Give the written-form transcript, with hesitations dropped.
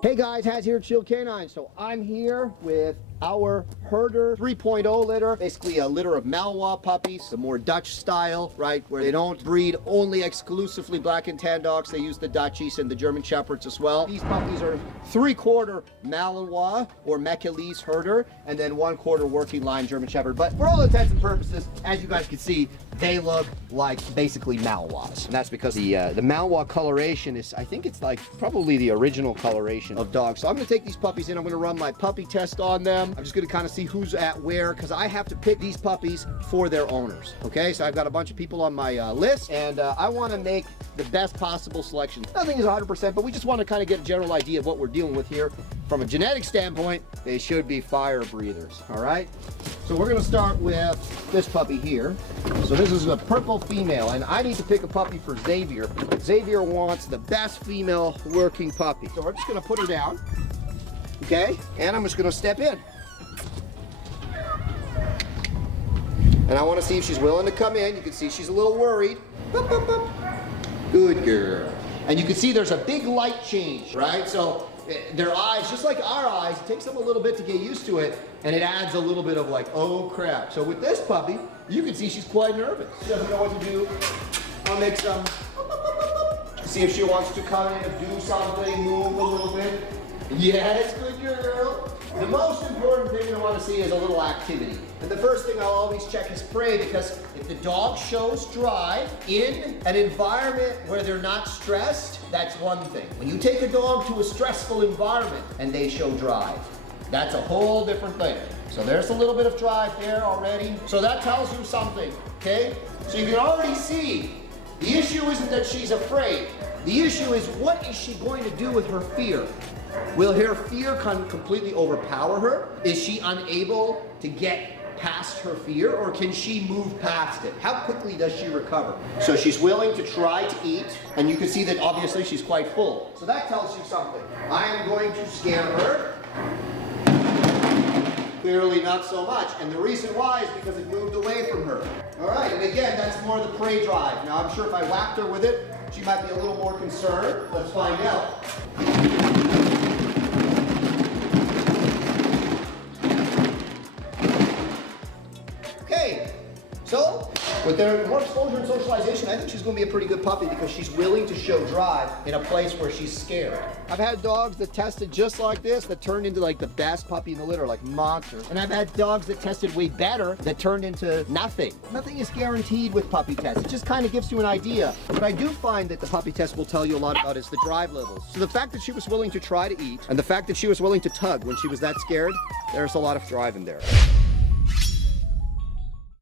Hey guys, Haz here at Shield Canine. So I'm here with our herder 3.0 litter, basically a litter of Malinois puppies, the more Dutch style, right, where they don't breed only exclusively black and tan dogs. They use the Dutchies and the German Shepherds as well. These puppies are 3/4 Malinois or Mechalese herder, and then 1/4 working line German Shepherd. But for all intents and purposes, as you guys can see, they look like basically Malinois. And that's because the Malinois coloration is, I think it's like probably the original coloration of dogs. So I'm gonna take these puppies in, I'm gonna run my puppy test on them. I'm just gonna kind of see who's at where, because I have to pick these puppies for their owners. Okay, so I've got a bunch of people on my list, and I wanna make the best possible selection. Nothing is 100%, but we just wanna kind of get a general idea of what we're dealing with here. From a genetic standpoint, they should be fire breathers, all right? So we're gonna start with this puppy here. So this is a purple female, and I need to pick a puppy for Xavier. Xavier wants the best female working puppy. So we're just gonna put her down, okay? And I'm just gonna step in. And I wanna see if she's willing to come in. You can see she's a little worried. Boop, boop, boop. Good girl. And you can see there's a big light change, right? So their eyes, just like our eyes, it takes them a little bit to get used to it, and it adds a little bit of like, oh crap. So with this puppy, you can see she's quite nervous. She doesn't know what to do. I'll make some, see if she wants to come in and do something, move a little bit. Yes, good girl. The most important thing I want to see is a little activity. And the first thing I'll always check is prey, because if the dog shows drive in an environment where they're not stressed, that's one thing. When you take a dog to a stressful environment and they show drive, that's a whole different thing. So there's a little bit of drive there already. So that tells you something, okay? So you can already see the issue isn't that she's afraid. The issue is, what is she going to do with her fear? Will her fear completely overpower her? Is she unable to get past her fear, or can she move past it? How quickly does she recover? So she's willing to try to eat, and you can see that obviously she's quite full. So that tells you something. I am going to scare her. Clearly not so much, and the reason why is because it moved away from her. All right, and again, that's more the prey drive. Now I'm sure if I whacked her with it, she might be a little more concerned. Let's find out. So, with their more exposure and socialization, I think she's going to be a pretty good puppy, because she's willing to show drive in a place where she's scared. I've had dogs that tested just like this that turned into like the best puppy in the litter, like monsters. And I've had dogs that tested way better that turned into nothing. Nothing is guaranteed with puppy tests. It just kind of gives you an idea. What I do find that the puppy test will tell you a lot about is the drive levels. So the fact that she was willing to try to eat, and the fact that she was willing to tug when she was that scared, there's a lot of drive in there.